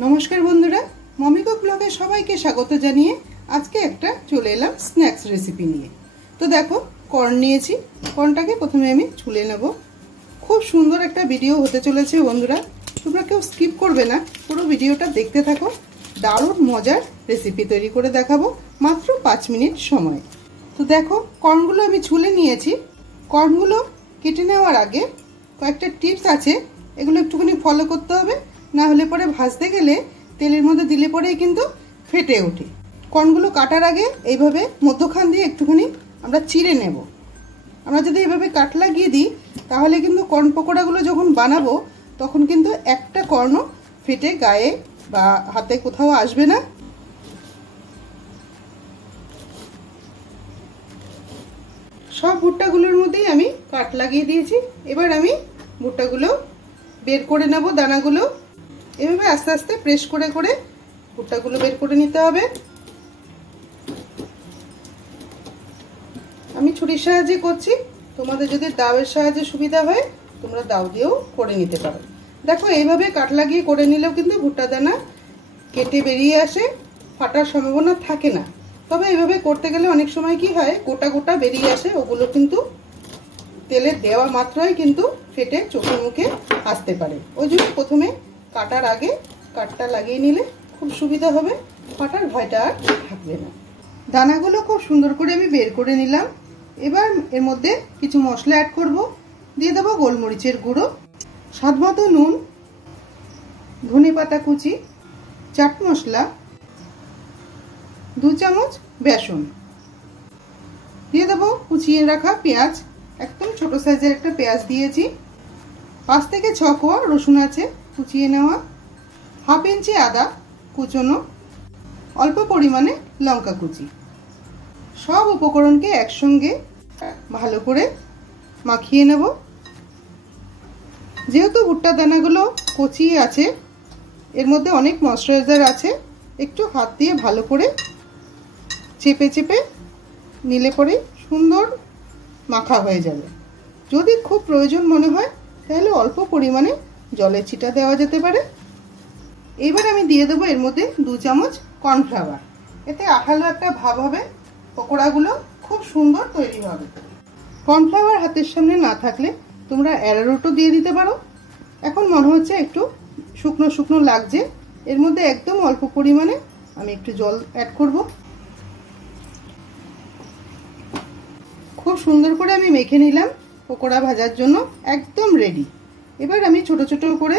नमस्कार बंधुरा mummy cook ब्लगे सबाइके स्वागत जानिए आज के एकटा चले एलाम स्नैक्स रेसिपि निये। तो देखो कॉर्न नियेछि, कॉर्नटाके प्रथमे आमि छुले नेब। खूब सुंदर एकटा भिडियो होते चलेछे बंधुरा, तोमरा केउ स्किप करबे ना, पुरो भिडियोटा देखते थाको। दारुण मजार रेसिपि तैरि करे देखाबो मात्र 5 मिनिट समय। तो देखो कॉर्नगुलो आमि छुले नियेछि। कॉर्नगुलो केटे नेওয়ার आगे कयेकटा टिप्स आछे, एगुलो एकटुखानि फलो करते होबे, ना होले परे भाजते गेले तेलेर मধ্যে दिले परेই কিন্তু ফেটে ওঠে। কর্নগুলো কাটার আগে এইভাবে মধ্যখান দিয়ে একটুখানি আমরা চিড়ে নেব। আমরা যদি এইভাবে কাট লাগিয়ে দিই তাহলে কিন্তু কর্ন পকোড়াগুলো যখন বানাবো তখন কিন্তু একটা কর্ন ফেটে গায়ে বা হাতে কোথাও আসবে না। সব ভুট্টাগুলোর মধ্যেই আমি কাট লাগিয়ে দিয়েছি। এবার আমি ভুট্টাগুলো বের করে নেব দানাগুলো। এভাবে আস্তে আস্তে প্রেস করে করে ভুট্টাগুলো বের করে নিতে হবে। আমি ছুরির সাহায্যে করছি, তোমাদের যদি দাওয়ের সাহায্যে সুবিধা হয় তোমরা দাও দিয়েও করে নিতে পারো। দেখো এইভাবে কাট লাগিয়ে করে নিলেও কিন্তু ভুট্টা দানা কেটে বেরিয়ে আসে, ফাটার সম্ভাবনা থাকে না। তবে এইভাবে করতে গেলে অনেক সময় কি হয় গোটা গোটা বেরিয়ে আসে, ওগুলো কিন্তু তেলে দেওয়া মাত্রই কিন্তু ফেটে চোখে মুখে আসতে পারে। ওই জন্য প্রথমে কাটার আগে কাটটা লাগিয়ে নিলে খুব সুবিধা হবে, ফাটার ভয়টা আর থাকবে না। দানাগুলো খুব সুন্দর করে আমি বের করে নিলাম। এবার এর মধ্যে কিছু মশলা অ্যাড করব। দিয়ে দেবো গোলমরিচের গুঁড়ো, স্বাদমতো নুন, ধনেপাতা কুচি, চাট মশলা, 2 চামচ বেসন, দিয়ে দেবো কুচিয়ে রাখা পেঁয়াজ, একদম ছোট সাইজের একটা পেঁয়াজ দিয়েছি। 5 থেকে 6 কোয়া রসুন আছে কুচিয়ে নেওয়া, 1/2 ইঞ্চি আদা কুচনো, অল্প পরিমাণে লঙ্কা কুচি। সব উপকরণকে একসঙ্গে ভালো করে মাখিয়ে নেব। যেহেতু ভুট্টা দানাগুলো কচিয়ে আছে, এর মধ্যে অনেক ময়েশ্চারাইজার আছে, একটু হাত দিয়ে ভালো করে চেপে চেপে নিলে পরে সুন্দর মাখা হয়ে যাবে। যদি খুব প্রয়োজন মনে হয় তাহলে অল্প পরিমাণে জলের ছিটা দেওয়া যেতে পারে। এবার আমি দিয়ে দেবো এর মধ্যে 2 চামচ কর্নফ্লাওয়ার। এতে আঠালো একটা ভাব হবে, পকোড়াগুলো খুব সুন্দর তৈরি হবে। কর্নফ্লাওয়ার হাতের সামনে না থাকলে তোমরা অ্যারারুটও দিয়ে দিতে পারো। এখন মনে হচ্ছে একটু শুকনো শুকনো লাগছে, এর মধ্যে একদম অল্প পরিমাণে আমি একটু জল অ্যাড করব। খুব সুন্দর করে আমি মেখে নিলাম, পকোড়া ভাজার জন্য একদম রেডি। এবার আমি ছোট ছোট করে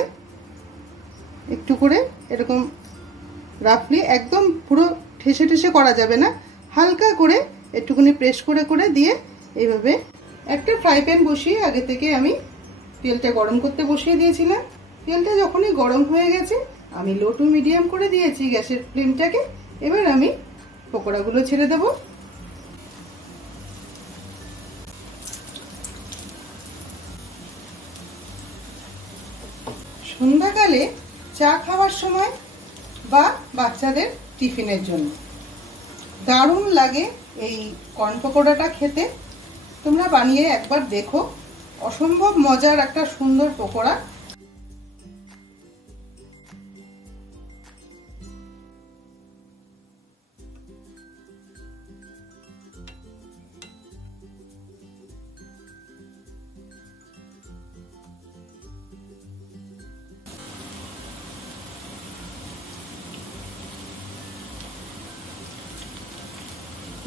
একটু করে এরকম রাফলি, একদম পুরো ঠেসে ঠেসে করা যাবে না, হালকা করে একটুখানি প্রেস করে করে দিয়ে এইভাবে একটা ফ্রাই প্যান বসিয়ে আগে থেকে আমি তেলটা গরম করতে বসিয়ে দিয়েছিলাম। তেলটা যখনই গরম হয়ে গেছে আমি লো টু মিডিয়াম করে দিয়েছি গ্যাসের ফ্লেমটাকে। এবার আমি পকোড়াগুলো ছেড়ে দেবো। সন্ধ্যাকালে চা খাওয়ার সময় বা বাচ্চাদের টিফিনের জন্য দারুণ লাগে এই কর্ন পকোড়াটা খেতে। তোমরা বানিয়ে একবার দেখো, অসম্ভব মজার একটা সুন্দর পকোড়া।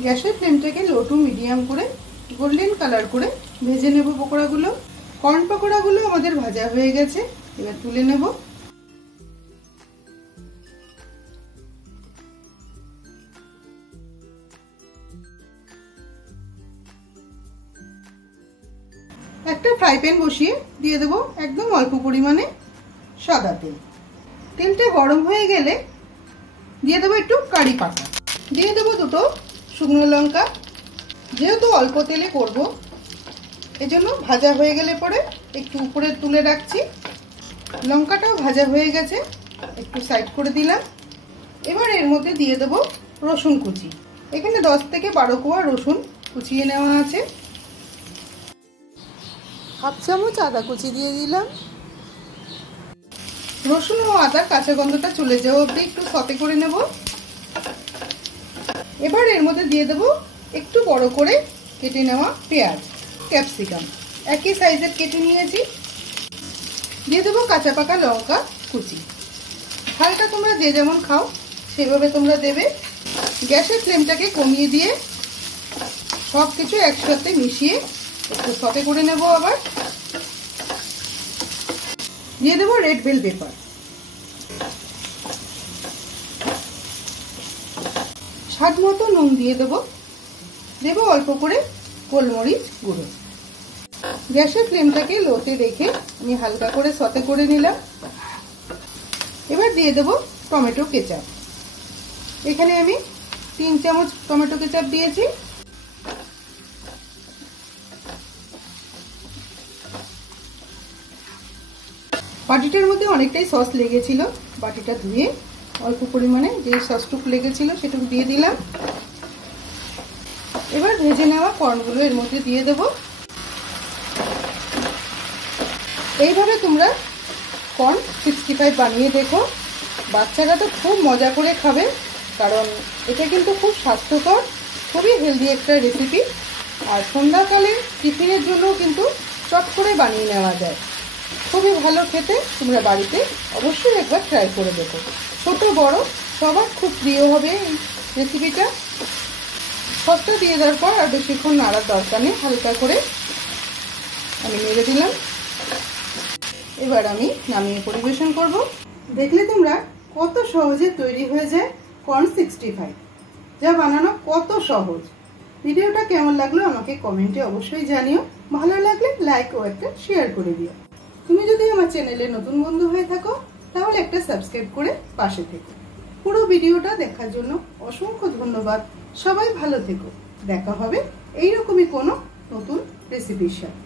গ্যাসের ফ্লেমটাকে লো টু মিডিয়াম করে গোল্ডেন কালার করে ভেজে নেব পকোড়াগুলো। কর্ন পকোড়াগুলো আমাদের ভাজা হয়ে গেছে, এবার তুলে নেব। একটা ফ্রাই প্যান বসিয়ে দিয়ে দেবো একদম অল্প পরিমাণে সাদা তেল। তেলটা গরম হয়ে গেলে দিয়ে দেবো একটু কারি পাতা, দিয়ে দেবো 2টো শুকনো লঙ্কা। যেহেতু অল্প তেলে করব এজন্য ভাজা হয়ে গেলে পরে একটু উপরে তুলে রাখছি। লঙ্কাটাও ভাজা হয়ে গেছে, একটু সাইড করে দিলাম। এবার এর মধ্যে দিয়ে দেবো রসুন কুচি। এখানে 10 থেকে 12 কোয়া রসুন কুচিয়ে নেওয়া আছে। 1/2 চামচ আদা কুচি দিয়ে দিলাম। রসুন ও আদার কাঁচা গন্ধটা চলে যাওয়া অবধি একটু সতে করে নেব। এবার এর মধ্যে দিয়ে দেব একটু বড় করে কেটে নেওয়া পেঁয়াজ, ক্যাপসিকাম একই সাইজের কেটে নিয়েছি। দিয়ে দেবো কাঁচা পাকা লঙ্কা কুচি। ঝালটা তোমরা যে যেমন খাও সেভাবে তোমরা দেবে। গ্যাসের ফ্লেমটাকে কমিয়ে দিয়ে সব কিছু একসাথে মিশিয়ে একটু সতে করে নেব। আবার দিয়ে দেবো রেড বেল পেপার, স্বাদ মতো নুন দিয়ে দেবো, দেবো অল্প করে গোলমরিচ গুঁড়ো। গ্যাসের ফ্লেমটাকে লোতে রেখে আমি হালকা করে সতে করে নিলাম। এবার দিয়ে দেবো টমেটো কেচাপ। এখানে আমি 3 চামচ টমেটো কেচাপ দিয়েছি। বাটিটার মধ্যে অনেকটাই সস লেগেছিল, বাটিটা ধুয়ে অল্প পরিমাণে যে সসটুকু লেগেছিল সেটুকু দিয়ে দিলাম। এবার ভেজে নেওয়া কর্নগুলো এর মধ্যে দিয়ে দেব। এইভাবে তোমরা কর্ন 65 বানিয়ে দেখো, বাচ্চারা তো খুব মজা করে খাবে, কারণ এটা কিন্তু খুব স্বাস্থ্যকর, খুবই হেলদি একটা রেসিপি। আর সন্ধ্যাকালে টিফিনের জন্য কিন্তু চট করে বানিয়ে নেওয়া যায়, খুবই ভালো খেতে। তোমরা বাড়িতে অবশ্যই একবার ট্রাই করে দেখো, ছোট বড় সবার খুব প্রিয় হবে এই রেসিপিটা। সসটা দিয়ে দেওয়ার পর আর বেশিক্ষণ নাড়ার দরকার নেই, হালকা করে আমি নেড়ে দিলাম। এবার আমি নামিয়ে পরিবেশন করব। দেখলে তোমরা কত সহজে তৈরি হয়ে যায় কর্ন 65, যা বানানো কত সহজ। ভিডিওটা কেমন লাগলো আমাকে কমেন্টে অবশ্যই জানিও, ভালো লাগলে লাইক ও একটা শেয়ার করে দিও। তুমি যদি আমার চ্যানেলে নতুন বন্ধু হয়ে থাকো তাহলে একটা সাবস্ক্রাইব করে পাশে থেকো। পুরো ভিডিওটা দেখার জন্য অসংখ্য ধন্যবাদ। সবাই ভালো থেকো, দেখা হবে এইরকমই কোনো নতুন রেসিপির সাথে।